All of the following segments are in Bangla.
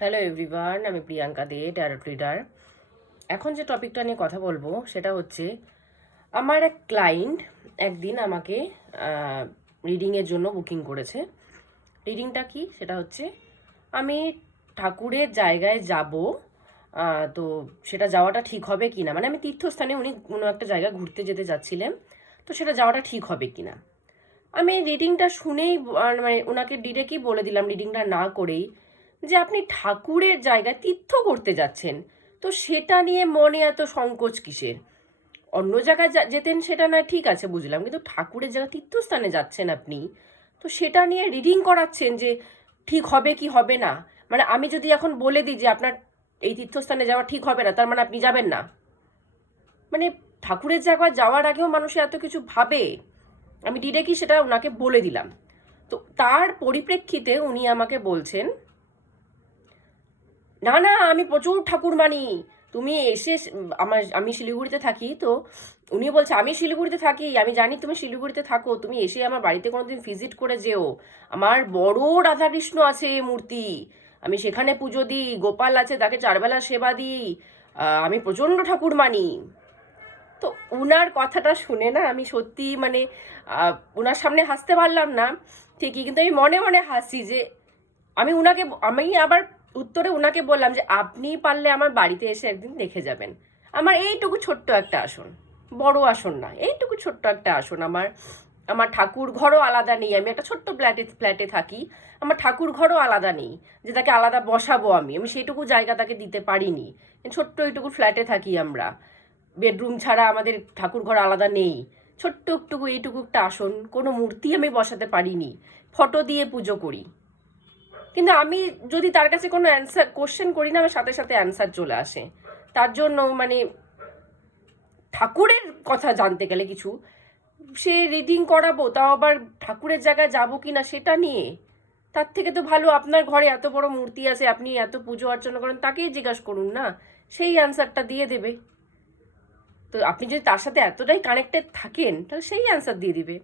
হ্যালো এভরিওয়ান, আমি প্রিয়াঙ্কা দে, ট্যারট রিডার। এখন যে টপিকটা নিয়ে কথা বলবো সেটা হচ্ছে, আমার এক ক্লায়েন্ট একদিন আমাকে রিডিংয়ের জন্য বুকিং করেছে। রিডিংটা কি সেটা হচ্ছে, আমি ঠাকুরের জায়গায় যাব, তো সেটা যাওয়াটা ঠিক হবে কি না, মানে আমি তীর্থস্থানে, উনি কোনো একটা জায়গায় ঘুরতে যেতে যাচ্ছিলেন, তো সেটা যাওয়াটা ঠিক হবে কি না। আমি রিডিংটা শুনেই মানে ওনাকে ডিরেক্টই বলে দিলাম, রিডিংটা না করেই, যে আপনি ঠাকুরের জায়গায় তীর্থ করতে যাচ্ছেন, তো সেটা নিয়ে মনে এত সংকোচ কিসের? অন্য জায়গায় যেতেন সেটা না, ঠিক আছে বুঝলাম, কিন্তু ঠাকুরের জায়গা তীর্থস্থানে যাচ্ছেন আপনি, তো সেটা নিয়ে রিডিং করাচ্ছেন যে ঠিক হবে কি হবে না। মানে আমি যদি এখন বলে দিই যে আপনার এই তীর্থস্থানে যাওয়া ঠিক হবে না, তার মানে আপনি যাবেন না? মানে ঠাকুরের জায়গায় যাওয়ার আগেও মানুষের এত কিছু ভাবে। আমি ডিরেক্টই সেটা ওনাকে বলে দিলাম। তো তার পরিপ্রেক্ষিতে উনি আমাকে বলছেন, না না, আমি প্রচুর ঠাকুর মানি, তুমি এসে আমি শিলিগুড়িতে থাকি, তো উনি বলছে আমি শিলিগুড়িতে থাকি, আমি জানি তুমি শিলিগুড়িতে থাকো, তুমি এসে আমার বাড়িতে কোনোদিন ভিজিট করে যেও, আমার বড় রাধাকৃষ্ণ আছে মূর্তি, আমি সেখানে পুজো দিই, গোপাল আছে তাকে চারবেলা সেবা দিই, আমি প্রচণ্ড ঠাকুর মানি। তো উনার কথাটা শুনে না আমি সত্যি মানে উনার সামনে হাসতে পারলাম না ঠিকই, কিন্তু আমি মনে মনে হাসি যে আমি আবার উত্তরে উনাকে বললাম যে আপনি পারলে আমার বাড়িতে এসে একদিন দেখে যাবেন। আমার এইটুকু ছোট্ট একটা আসন, বড় আসন না, এইটুকু ছোট্ট একটা আসন, আমার আমার ঠাকুর ঘরও আলাদা নেই, আমি একটা ছোট্ট ফ্ল্যাটে থাকি, আমার ঠাকুর ঘরও আলাদা নেই যে তাকে আলাদা বসাবো, আমি আমি সেটুকু জায়গা তাকে দিতে পারিনি। ছোট্ট এইটুকু ফ্ল্যাটে থাকি আমরা, বেডরুম ছাড়া আমাদের ঠাকুর ঘর আলাদা নেই, ছোট্ট একটুকু এইটুকু একটা আসন, কোনো মূর্তি আমি বসাতে পারিনি, ফটো দিয়ে পুজো করি। কিন্তু আমি যদি তার কাছে কোনো অ্যান্সার কোশ্চেন করি না, আমার সাথে সাথে অ্যান্সার চলে আসে। তার জন্য মানে ঠাকুরের কথা জানতে গেলে কিছু, সে রিডিং করাবো, তাও আবার ঠাকুরের জায়গায় যাবো কিনা সেটা নিয়ে, তার থেকে তো ভালো আপনার ঘরে এত বড় মূর্তি আছে, আপনি এত পুজো অর্চনা করেন, তাকেই জিজ্ঞাসা করুন না, সেই অ্যান্সারটা দিয়ে দেবে। তো আপনি যদি তার সাথে এতটাই কানেক্টেড থাকেন, তাহলে সেই অ্যান্সার দিয়ে দিবে,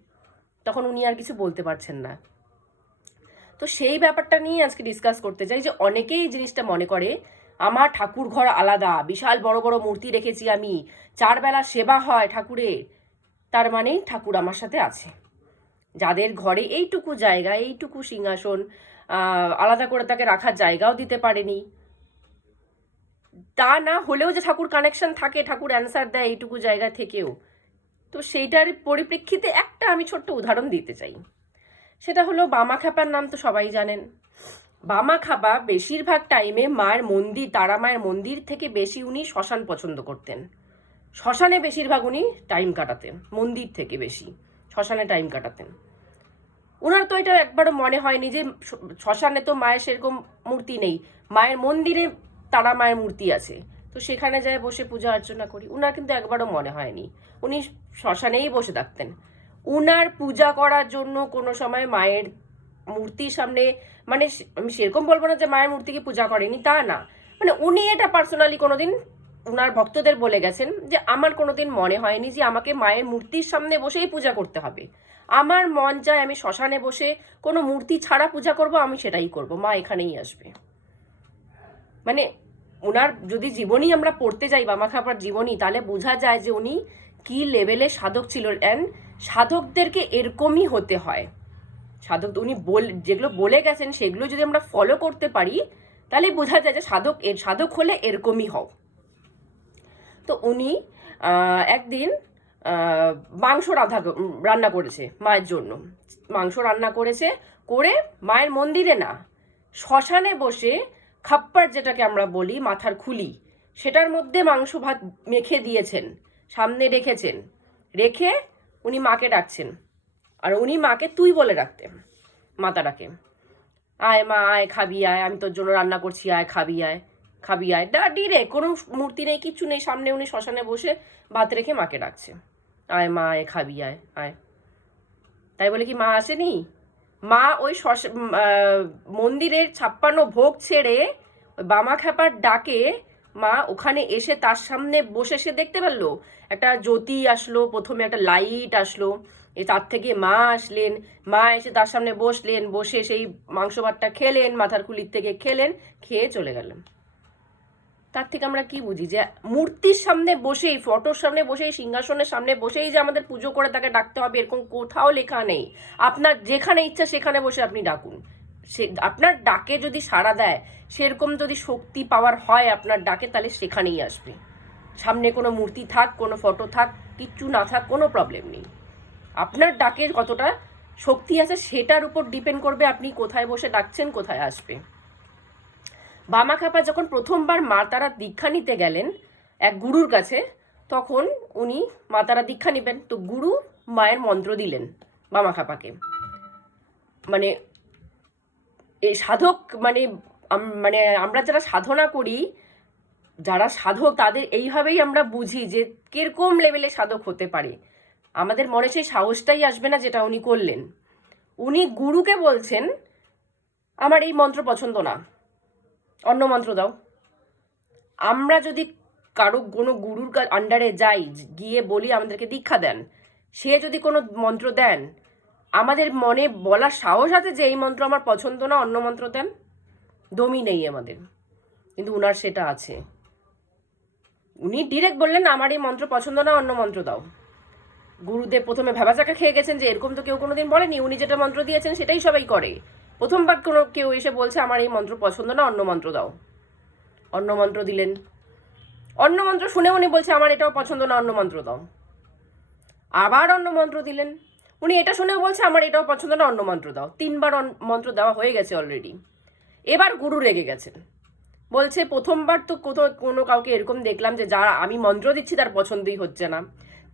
তখন উনি আর কিছু বলতে পারছেন না। তো সেই ব্যাপারটা নিয়ে আজকে ডিসকাস করতে চাই, যে অনেকেই জিনিসটা মনে করে আমার ঠাকুর ঘর আলাদা, বিশাল বড় বড় মূর্তি রেখেছি আমি, 4 বেলা সেবা হয় ঠাকুরের, তার মানেই ঠাকুর আমার সাথে আছে। যাদের ঘরে এইটুকু জায়গা, এইটুকু সিংহাসন, আলাদা করে তাকে রাখার জায়গাও দিতে পারেনি, তা না হলেও যে ঠাকুর কানেকশন থাকে, ঠাকুর অ্যান্সার দেয় এইটুকু জায়গা থেকেও, তো সেইটার পরিপ্রেক্ষিতে একটা আমি ছোট্ট উদাহরণ দিতে চাই। সেটা হলো বামাখ্যাপার নাম তো সবাই জানেন। বামাখ্যাপা বেশিরভাগ টাইমে মায়ের মন্দির, তারা মায়ের মন্দির থেকে বেশি উনি শ্মশান পছন্দ করতেন। শ্মশানে বেশিরভাগ উনি টাইম কাটাতেন, মন্দির থেকে বেশি শ্মশানে টাইম কাটাতেন। ওনার তো এটা একবারও মনে হয়নি যে শ্মশানে তো মায়ের সেরকম মূর্তি নেই, মায়ের মন্দিরে তারা মায়ের মূর্তি আছে, তো সেখানে যায় বসে পূজা অর্চনা করি, উনার কিন্তু একবারও মনে হয়নি। উনি শ্মশানেই বসে থাকতেন। উনার পূজা করার জন্য কোনো সময় মায়ের মূর্তির সামনে, মানে আমি সেরকম বলবো না যে মায়ের মূর্তিকে পূজা করেনি, তা না, মানে উনি এটা পার্সোনালি কোনোদিন উনার ভক্তদের বলে গেছেন যে আমার কোনোদিন মনে হয়নি যে আমাকে মায়ের মূর্তির সামনে বসেই পূজা করতে হবে, আমার মন চায় আমি শ্মশানে বসে কোনো মূর্তি ছাড়া পূজা করব, আমি সেটাই করব, মা এখানেই আসবে। মানে ওনার যদি জীবনী আমরা পড়তে যাই, বামাখ্যাপার জীবনী, তাহলে বোঝা যায় যে উনি কি লেভেলের সাধক ছিল। অ্যান্ড সাধকদেরকে এরকমই হতে হয়। সাধক উনি যেগুলো বলে গেছেন সেগুলো যদি আমরা ফলো করতে পারি, তাহলে বোঝা যায় যে সাধক হলে এরকমই হও। তো উনি একদিন মাংস রান্না করেছে মায়ের জন্য, মাংস রান্না করেছে, করে মায়ের মন্দিরে না, শ্মশানে বসে খাপ্পার যেটাকে আমরা বলি, মাথার খুলি, সেটার মধ্যে মাংস ভাত মেখে দিয়েছেন, সামনে রেখেছেন, রেখে উনি মাকে ডাকছেন। আর উনি মাকে তুই বলে রাখতেন, মাতাটাকে, আয় মা আয় খাবি আয়, আমি তোর জন্য রান্না করছি, আয় খাবি আয়, খাবি আয়, ডিরেক্ট, কোনো মূর্তি নেই, কিচ্ছু নেই, সামনে উনি শ্মশানে বসে ভাত রেখে মাকে ডাকছে, আয় মা আয় খাবি আয় আয়। তাই বলে কি মা আসেনি? মা ওই মন্দিরের 56 ভোগ ছেড়ে ওই বামাখ্যাপার ডাকে মা ওখানে এসে তার সামনে বসে, সে দেখতে পেলো একটা জ্যোতি আসলো, প্রথমে একটা লাইট আসলো, তার থেকে মা আসলেন, মা এসে তার সামনে বসলেন, বসে সেই মাংস ভাতটা খেলেন, মাথার খুলির থেকে খেলেন, খেয়ে চলে গেলেন। তার থেকে আমরা কি বুঝি যে মূর্তির সামনে বসেই, ফটোর সামনে বসেই, সিংহাসনের সামনে বসেই যে আমাদের পুজো করে তাকে ডাকতে হবে এরকম কোথাও লেখা নেই। আপনার যেখানে ইচ্ছা সেখানে বসে আপনি ডাকুন, সে আপনার ডাকে যদি সাড়া দেয়, সেরকম যদি শক্তি পাওয়ার হয় আপনার ডাকে, তাহলে সেখানেই আসবে। সামনে কোনো মূর্তি থাক, কোনো ফটো থাক, কিচ্ছু না থাক, কোনো প্রবলেম নেই। আপনার ডাকে কতটা শক্তি আছে সেটার উপর ডিপেন্ড করবে আপনি কোথায় বসে ডাকছেন, কোথায় আসবে। বামাখ্যাপা যখন প্রথমবার মা তারা দীক্ষা নিতে গেলেন এক গুরুর কাছে, তখন উনি মা তারা দীক্ষা নেবেন, তো গুরু মায়ের মন্ত্র দিলেন বামাখ্যাপাকে। মানে এই সাধক, মানে আমরা যারা সাধনা করি, যারা সাধক, তাদের এইভাবেই আমরা বুঝি যে কিরকম লেভেলে সাধক হতে পারে। আমাদের মনে সেই সাহসটাই আসবে না যেটা উনি করলেন। উনি গুরুকে বলছেন, আমার এই মন্ত্র পছন্দ না, অন্য মন্ত্র দাও। আমরা যদি কারো কোনো গুরুর আন্ডারে যাই, গিয়ে বলি আমাদেরকে দীক্ষা দেন, সে যদি কোনো মন্ত্র দেন, আমাদের মনে বলার সাহস আছে যে এই মন্ত্র আমার পছন্দ না, অন্য মন্ত্র দেন? দমই নেই আমাদের। কিন্তু উনার সেটা আছে। উনি ডিরেক্ট বললেন আমার এই মন্ত্র পছন্দ না, অন্য মন্ত্র দাও। গুরুদেব প্রথমে ভেবাচাকা খেয়ে গেছেন যে এরকম তো কেউ কোনোদিন বলেনি, উনি যেটা মন্ত্র দিয়েছেন সেটাই সবাই করে। প্রথমবার কোনো কেউ এসে বলছে আমার এই মন্ত্র পছন্দ না, অন্য মন্ত্র দাও। অন্য মন্ত্র দিলেন। অন্য মন্ত্র শুনে উনি বলছে আমার এটাও পছন্দ না, অন্য মন্ত্র দাও। আবার অন্য মন্ত্র দিলেন। উনি এটা শুনেও বলছে আমার এটাও পছন্দ না, অন্য মন্ত্র দাও। 3বার মন্ত্র দেওয়া হয়ে গেছে অলরেডি। এবার গুরু রেগে গেছেন, বলছে প্রথমবার তো কোনো কাউকে এরকম দেখলাম যে যারা আমি মন্ত্র দিচ্ছি তার পছন্দই হচ্ছে না,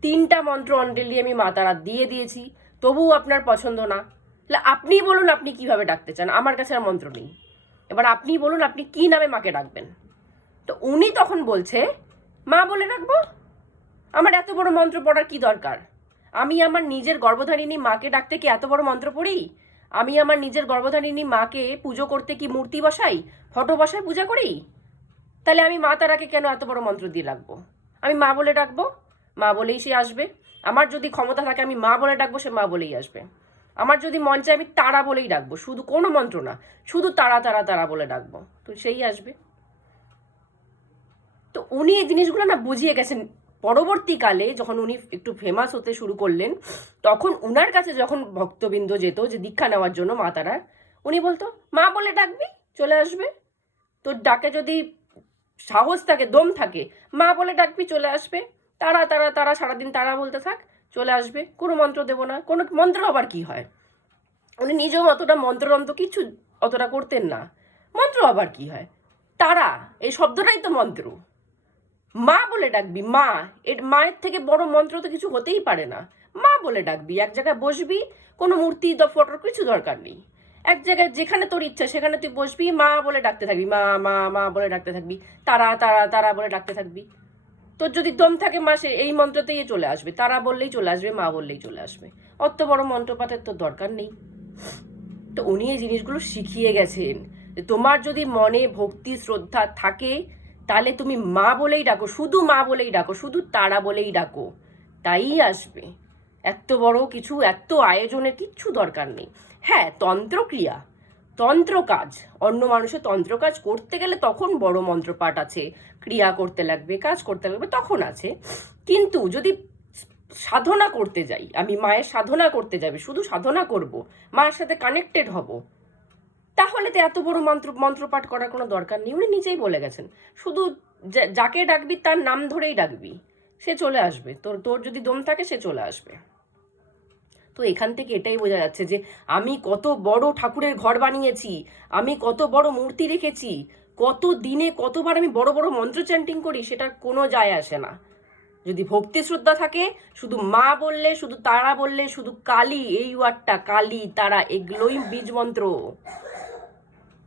3টা মন্ত্র অলরেডি আমি মা তারা দিয়ে দিয়েছি, তবুও আপনার পছন্দ না। তাহলে আপনি বলুন আপনি কিভাবে ডাকতে চান, আমার কাছে আর মন্ত্র নেই, এবার আপনি বলুন আপনি কি নামে মাকে ডাকবেন। তো উনি তখন বলছে মা বলে রাখবো, আমার এত বড় মন্ত্র পড়ার কি দরকার? আমি আমার নিজের গর্ভধারিণী মাকে ডাকতে কি এত বড় মন্ত্র পড়ি? আমি আমার নিজের গর্ভধারিণী মাকে পুজো করতে কি মূর্তি বসাই, ফটো বসাই, পূজা করি? তাহলে আমি মা তারাকে কেন এত বড় মন্ত্র দিয়ে রাখবো? আমি মা বলে ডাকবো, মা বলেই সে আসবে। আমার যদি ক্ষমতা থাকে আমি মা বলে ডাকবো, সে মা বলেই আসবে। আমার যদি মন চায় আমি তারা বলেই ডাকবো, শুধু কোনো মন্ত্র না, শুধু তারা তারা তারা বলে ডাকবো, তো সেই আসবে। তো উনি এই জিনিসগুলো না বুঝিয়ে গেছেন। পরবর্তীকালে যখন উনি একটু ফেমাস হতে শুরু করলেন, তখন উনার কাছে যখন ভক্তবৃন্দ যেত যে দীক্ষা নেওয়ার জন্য মা তারার, উনি বলতো মা বলে ডাকবি চলে আসবে। তোর ডাকে যদি সাহস থাকে, দম থাকে, মা বলে ডাকবি চলে আসবে। তারা তারা তারা সারাদিন তারা বলতে থাক, চলে আসবে। কোনো মন্ত্র দেবো না। কোনো মন্ত্র আবার কি হয়? উনি নিজেও অতটা মন্ত্রতন্ত্র কিছু অতটা করতেন না। মন্ত্র আবার কি হয়? তারা এই শব্দটাই তো মন্ত্র। মা বলে ডাকবি, মা, এর মায়ের থেকে বড় মন্ত্র তো কিছু হতেই পারে না। মা বলে ডাকবি, এক জায়গায় বসবি, কোনো মূর্তি ফটোর কিছু দরকার নেই। এক জায়গায় যেখানে তোর ইচ্ছা সেখানে তুই বসবি, মা বলে ডাকতে থাকবি, মা মা মা বলে ডাকতে থাকবি, তারা তারা তারা বলে ডাকতে থাকবি। তোর যদি দম থাকে মা সে এই মন্ত্রতেই চলে আসবে, তারা বললেই চলে আসবে, মা বললেই চলে আসবে। অত বড় মন্ত্রপাঠের তোর দরকার নেই। তো উনি এই জিনিসগুলো শিখিয়ে গেছেন যে তোমার যদি মনে ভক্তি শ্রদ্ধা থাকে, তাহলে তুমি মা বলেই ডাকো, শুধু মা বলেই ডাকো, শুধু তারা বলেই ডাকো, তাই আসবে। এত বড় কিছু, এত আয়োজনের কিচ্ছু দরকার নেই। হ্যাঁ, তন্ত্রক্রিয়া, তন্ত্র কাজ, অন্য মানুষের তন্ত্র কাজ করতে গেলে তখন বড় মন্ত্রপাঠ আছে, ক্রিয়া করতে লাগবে, কাজ করতে লাগবে, তখন আছে। কিন্তু যদি সাধনা করতে যাই, আমি মায়ের সাধনা করতে যাবে, শুধু সাধনা করব, মায়ের সাথে কানেক্টেড হব, তাহলে তো এত বড় মন্ত্রপাঠ করার কোনো দরকার নেই। উনি নিজেই বলে গেছেন, শুধু যাকে ডাকবি তার নাম ধরেই ডাকবি, সে চলে আসবে। তোর যদি দম থাকে সে চলে আসবে। তো এখান থেকে এটাই বোঝা যাচ্ছে যে আমি কত বড় ঠাকুরের ঘর বানিয়েছি, আমি কত বড় মূর্তি রেখেছি, কত দিনে কতবার আমি বড় বড় মন্ত্র চ্যান্টিং করি, সেটার কোনো যায় আসে না। যদি ভক্তি শ্রদ্ধা থাকে, শুধু মা বললে, শুধু তারা বললে, শুধু কালী, এই ওয়ার্ডটা কালী তারা, এগুলোই বীজ মন্ত্র।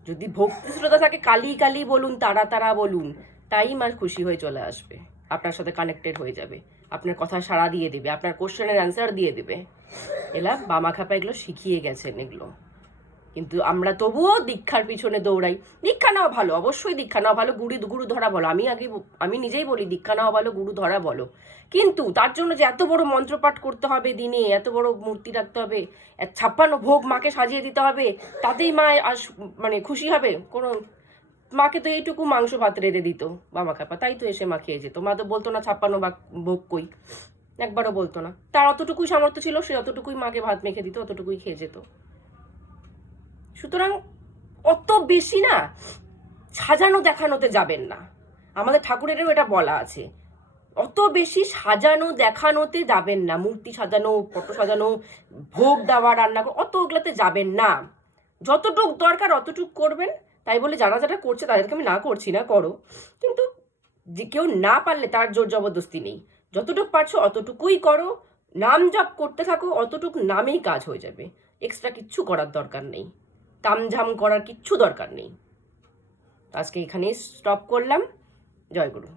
যদি ভক্তি শ্রদ্ধা থাকে, কালী কালী বলুন, তারা তারা বলুন, তাই মা খুশি হয়ে চলে আসবে, আপনার সাথে কানেক্টেড হয়ে যাবে, আপনার কথা সাড়া দিয়ে দেবে, আপনার কোশ্চেনের অ্যান্সার দিয়ে দেবে। এলা বামাখ্যাপা এগুলো শিখিয়ে গেছেন এগুলো। কিন্তু আমরা তবুও দীক্ষার পিছনে দৌড়াই। দীক্ষা নেওয়া ভালো, অবশ্যই দীক্ষা নেওয়া ভালো, গুরু ধরা বলো, আমি নিজেই বলি দীক্ষা নেওয়া ভালো, গুরু ধরা বলো, কিন্তু তার জন্য যে এত বড় মন্ত্রপাঠ করতে হবে দিনে, এত বড় মূর্তি রাখতে হবে, 56 ভোগ মাকে সাজিয়ে দিতে হবে, তাতেই মা মানে খুশি হবে? কোনো মাকে তো এইটুকু মাংস ভাত রেঁধে দিত বামা খাপা, তাই তো এসে মা খেয়ে যেত। মা তো বলতো না 56 ভোগ কই, একবারও বলতো না। তার অতটুকুই সামর্থ্য ছিল, সে অতটুকুই মাকে ভাত মেখে দিত, অতটুকুই খেয়ে যেত। সুতরাং অত বেশি না সাজানো দেখানোতে যাবেন না, আমাদের ঠাকুরেরও এটা বলা আছে। অত বেশি সাজানো দেখানোতে যাবেন না, মূর্তি সাজানো, ফটো সাজানো, ভোগ দেওয়া, রান্না করা, অত ওগুলোতে যাবেন না। যতটুক দরকার অতটুক করবেন। তাই বলে যারা যারা করছে তাদেরকে আমি না করছি না, করো, কিন্তু যে কেউ না পারলে তার জোর জবরদস্তি নেই। যতটুক পারছো অতটুকুই করো, নাম জপ করতে থাকো, অতটুক নামেই কাজ হয়ে যাবে, এক্সট্রা কিচ্ছু করার দরকার নেই, তামঝাম করার কিচ্ছু দরকার নেই। আজকে এখানেই স্টপ করলাম। জয় গুরু।